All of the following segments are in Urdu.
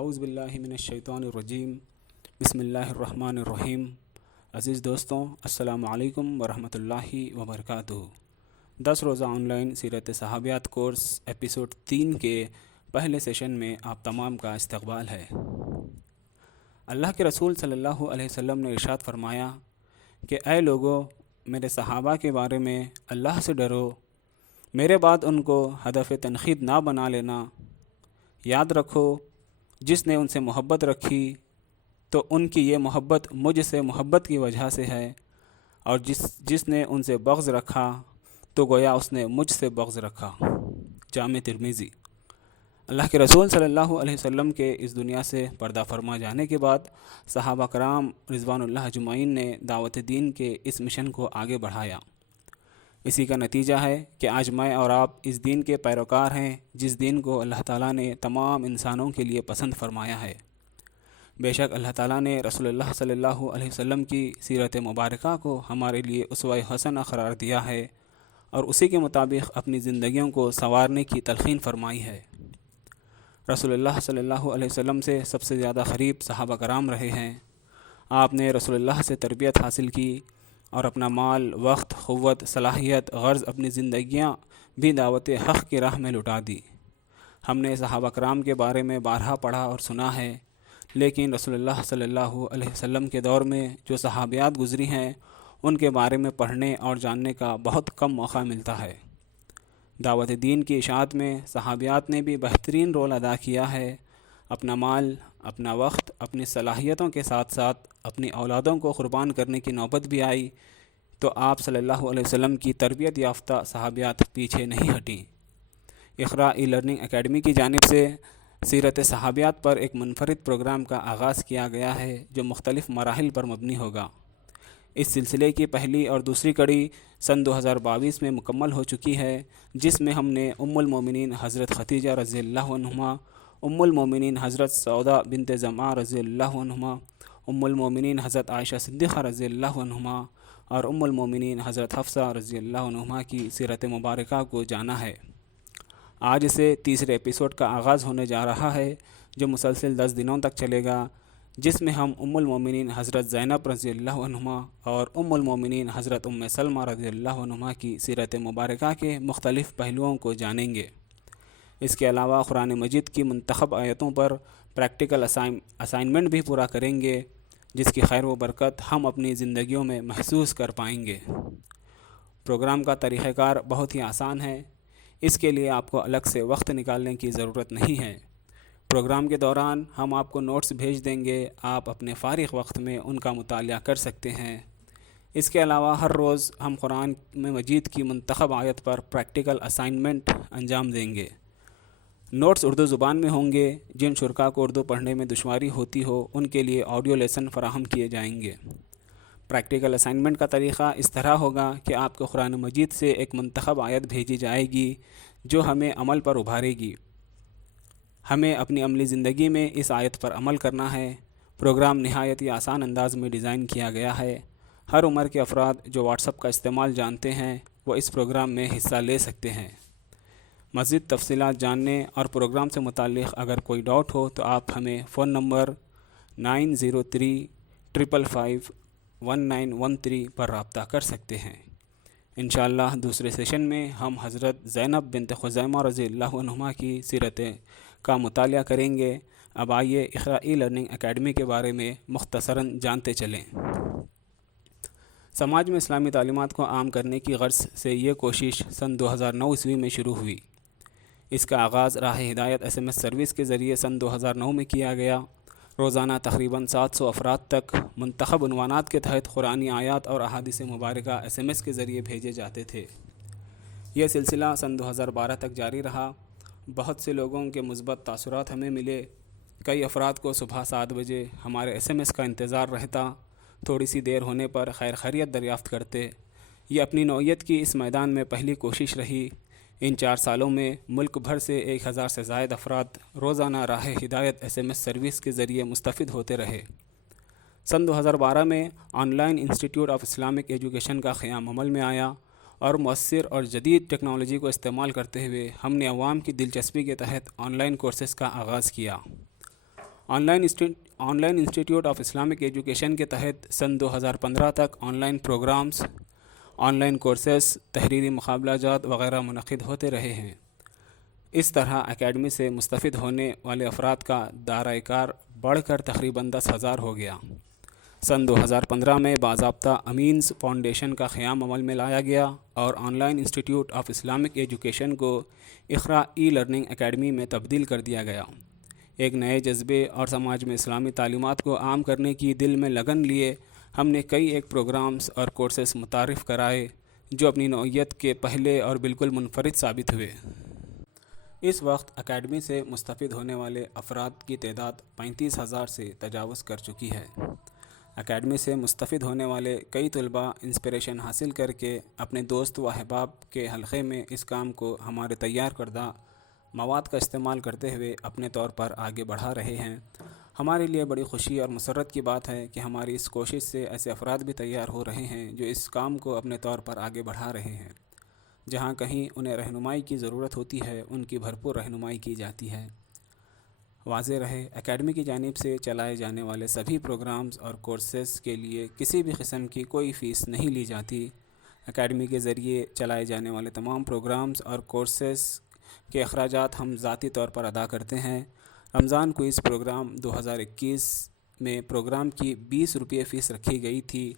اعوذ باللہ من الشیطان الرجیم بسم اللہ الرحمن الرحیم۔ عزیز دوستوں، السلام علیکم ورحمۃ اللہ وبرکاتہ۔ 10 روزہ آن لائن سیرت صحابیات کورس ایپیسوڈ 3 کے پہلے سیشن میں آپ تمام کا استقبال ہے۔ اللہ کے رسول صلی اللہ علیہ وسلم نے ارشاد فرمایا کہ اے لوگو، میرے صحابہ کے بارے میں اللہ سے ڈرو، میرے بعد ان کو ہدف تنقید نہ بنا لینا۔ یاد رکھو، جس نے ان سے محبت رکھی تو ان کی یہ محبت مجھ سے محبت کی وجہ سے ہے، اور جس نے ان سے بغض رکھا تو گویا اس نے مجھ سے بغض رکھا۔ جامع ترمذی۔ اللہ کے رسول صلی اللہ علیہ وسلم کے اس دنیا سے پردہ فرما جانے کے بعد صحابہ کرام رضوان اللہ اجمعین نے دعوت دین کے اس مشن کو آگے بڑھایا۔ اسی کا نتیجہ ہے کہ آج میں اور آپ اس دین کے پیروکار ہیں، جس دین کو اللہ تعالیٰ نے تمام انسانوں کے لیے پسند فرمایا ہے۔ بے شک اللہ تعالیٰ نے رسول اللہ صلی اللہ علیہ وسلم کی سیرت مبارکہ کو ہمارے لیے اسوہ حسنہ قرار دیا ہے اور اسی کے مطابق اپنی زندگیوں کو سنوارنے کی تلقین فرمائی ہے۔ رسول اللہ صلی اللہ علیہ وسلم سے سب سے زیادہ قریب صحابہ کرام رہے ہیں۔ آپ نے رسول اللہ سے تربیت حاصل کی اور اپنا مال، وقت، قوت، صلاحیت، غرض اپنی زندگیاں بھی دعوت حق کی راہ میں لٹا دی۔ ہم نے صحابہ کرام کے بارے میں بارہا پڑھا اور سنا ہے، لیکن رسول اللہ صلی اللہ علیہ وسلم کے دور میں جو صحابیات گزری ہیں ان کے بارے میں پڑھنے اور جاننے کا بہت کم موقع ملتا ہے۔ دعوت دین کی اشاعت میں صحابیات نے بھی بہترین رول ادا کیا ہے۔ اپنا مال، اپنا وقت، اپنی صلاحیتوں کے ساتھ ساتھ اپنی اولادوں کو قربان کرنے کی نوبت بھی آئی تو آپ صلی اللہ علیہ وسلم کی تربیت یافتہ صحابیات پیچھے نہیں ہٹیں۔ اقرا ای لرننگ اکیڈمی کی جانب سے سیرت صحابیات پر ایک منفرد پروگرام کا آغاز کیا گیا ہے جو مختلف مراحل پر مبنی ہوگا۔ اس سلسلے کی پہلی اور دوسری کڑی سن 2022 میں مکمل ہو چکی ہے، جس میں ہم نے ام المومنین حضرت خدیجہ رضی اللہ عنہما، ام المومنین حضرت سعودہ بنت زمعہ رضی اللہ عنہما، ام المومنین حضرت عائشہ صدیقہ رضی اللہ عنہما اور ام المومنین حضرت حفصہ رضی اللہ عنہما کی سیرت مبارکہ کو جانا ہے۔ آج سے تیسرے ایپیسوڈ کا آغاز ہونے جا رہا ہے جو مسلسل 10 دنوں تک چلے گا، جس میں ہم ام المومنین حضرت زینب رضی اللہ عنہما اور ام المومنین حضرت ام سلمہ رضی اللہ عنہما کی سیرت مبارکہ کے مختلف پہلوؤں کو جانیں گے۔ اس کے علاوہ قرآن مجید کی منتخب آیتوں پر پریکٹیکل اسائنمنٹ بھی پورا کریں گے، جس کی خیر و برکت ہم اپنی زندگیوں میں محسوس کر پائیں گے۔ پروگرام کا طریقہ کار بہت ہی آسان ہے، اس کے لیے آپ کو الگ سے وقت نکالنے کی ضرورت نہیں ہے۔ پروگرام کے دوران ہم آپ کو نوٹس بھیج دیں گے، آپ اپنے فارغ وقت میں ان کا مطالعہ کر سکتے ہیں۔ اس کے علاوہ ہر روز ہم قرآن مجید کی منتخب آیت پر پریکٹیکل اسائنمنٹ انجام دیں گے۔ نوٹس اردو زبان میں ہوں گے، جن شرکاء کو اردو پڑھنے میں دشواری ہوتی ہو ان کے لیے آڈیو لیسن فراہم کیے جائیں گے۔ پریکٹیکل اسائنمنٹ کا طریقہ اس طرح ہوگا کہ آپ کو قرآن مجید سے ایک منتخب آیت بھیجی جائے گی جو ہمیں عمل پر ابھارے گی۔ ہمیں اپنی عملی زندگی میں اس آیت پر عمل کرنا ہے۔ پروگرام نہایت ہی آسان انداز میں ڈیزائن کیا گیا ہے۔ ہر عمر کے افراد جو واٹس ایپ کا استعمال جانتے ہیں وہ اس پروگرام میں حصہ لے سکتے ہیں۔ مزید تفصیلات جاننے اور پروگرام سے متعلق اگر کوئی ڈاؤٹ ہو تو آپ ہمیں فون نمبر 9035551913 پر رابطہ کر سکتے ہیں۔ انشاءاللہ دوسرے سیشن میں ہم حضرت زینب بنت خزیمہ رضی اللہ عنہما کی سیرت کا مطالعہ کریں گے۔ اب آئیے اقرا ای لرننگ اکیڈمی کے بارے میں مختصراً جانتے چلیں۔ سماج میں اسلامی تعلیمات کو عام کرنے کی غرض سے یہ کوشش سن 2009 عیسوی میں شروع ہوئی۔ اس کا آغاز راہ ہدایت SMS سروس کے ذریعے سن 2009 میں کیا گیا۔ روزانہ تقریباً 700 افراد تک منتخب عنوانات کے تحت قرآنی آیات اور احادیث مبارکہ SMS کے ذریعے بھیجے جاتے تھے۔ یہ سلسلہ سن 2012 تک جاری رہا۔ بہت سے لوگوں کے مثبت تاثرات ہمیں ملے۔ کئی افراد کو صبح 7 بجے ہمارے SMS کا انتظار رہتا، تھوڑی سی دیر ہونے پر خیر خیریت دریافت کرتے۔ یہ اپنی نوعیت کی اس میدان میں پہلی کوشش رہی۔ ان 4 سالوں میں ملک بھر سے 1000 سے زائد افراد روزانہ راہ ہدایت SMS سروس کے ذریعے مستفید ہوتے رہے۔ سن 2012 میں on line institute of Islamic education کا قیام عمل میں آیا اور مؤثر اور جدید ٹیکنالوجی کو استعمال کرتے ہوئے ہم نے عوام کی دلچسپی کے تحت آن لائن کورسز کا آغاز کیا۔ Online institute of Islamic education کے تحت سن 2015 تک online programs, online courses, تحریری مقابلہ جات وغیرہ منعقد ہوتے رہے ہیں۔ اس طرح اکیڈمی سے مستفید ہونے والے افراد کا دائرۂ کار بڑھ کر تقریباً 10,000 ہو گیا۔ سن 2015 میں باضابطہ امینز فاؤنڈیشن کا قیام عمل میں لایا گیا اور on line institute of Islamic education کو اقرا ای لرننگ اکیڈمی میں تبدیل کر دیا گیا۔ ایک نئے جذبے اور سماج میں اسلامی تعلیمات کو عام کرنے کی دل میں لگن لیے ہم نے کئی ایک پروگرامز اور کورسز متعارف کرائے جو اپنی نوعیت کے پہلے اور بالکل منفرد ثابت ہوئے۔ اس وقت اکیڈمی سے مستفید ہونے والے افراد کی تعداد 35,000 سے تجاوز کر چکی ہے۔ اکیڈمی سے مستفید ہونے والے کئی طلباء انسپریشن حاصل کر کے اپنے دوست و احباب کے حلقے میں اس کام کو ہمارے تیار کردہ مواد کا استعمال کرتے ہوئے اپنے طور پر آگے بڑھا رہے ہیں۔ ہمارے لیے بڑی خوشی اور مسرت کی بات ہے کہ ہماری اس کوشش سے ایسے افراد بھی تیار ہو رہے ہیں جو اس کام کو اپنے طور پر آگے بڑھا رہے ہیں۔ جہاں کہیں انہیں رہنمائی کی ضرورت ہوتی ہے ان کی بھرپور رہنمائی کی جاتی ہے۔ واضح رہے، اکیڈمی کی جانب سے چلائے جانے والے سبھی پروگرامز اور کورسز کے لیے کسی بھی قسم کی کوئی فیس نہیں لی جاتی۔ اکیڈمی کے ذریعے چلائے جانے والے تمام پروگرامز اور کورسز کے اخراجات ہم ذاتی طور پر ادا کرتے ہیں۔ رمضان کوئز پروگرام 2021 میں پروگرام کی 20 روپے فیس رکھی گئی تھی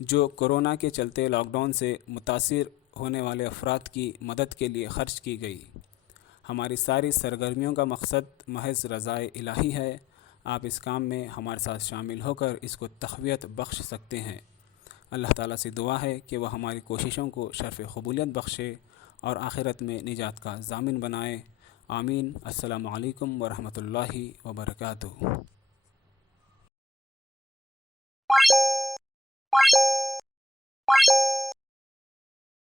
جو کورونا کے چلتے لاک ڈاؤن سے متاثر ہونے والے افراد کی مدد کے لیے خرچ کی گئی۔ ہماری ساری سرگرمیوں کا مقصد محض رضائے الہی ہے۔ آپ اس کام میں ہمارے ساتھ شامل ہو کر اس کو تقویت بخش سکتے ہیں۔ اللہ تعالیٰ سے دعا ہے کہ وہ ہماری کوششوں کو شرف قبولیت بخشے اور آخرت میں نجات کا ضامن بنائے۔ آمین۔ السلام علیکم ورحمۃ اللہ وبرکاتہ۔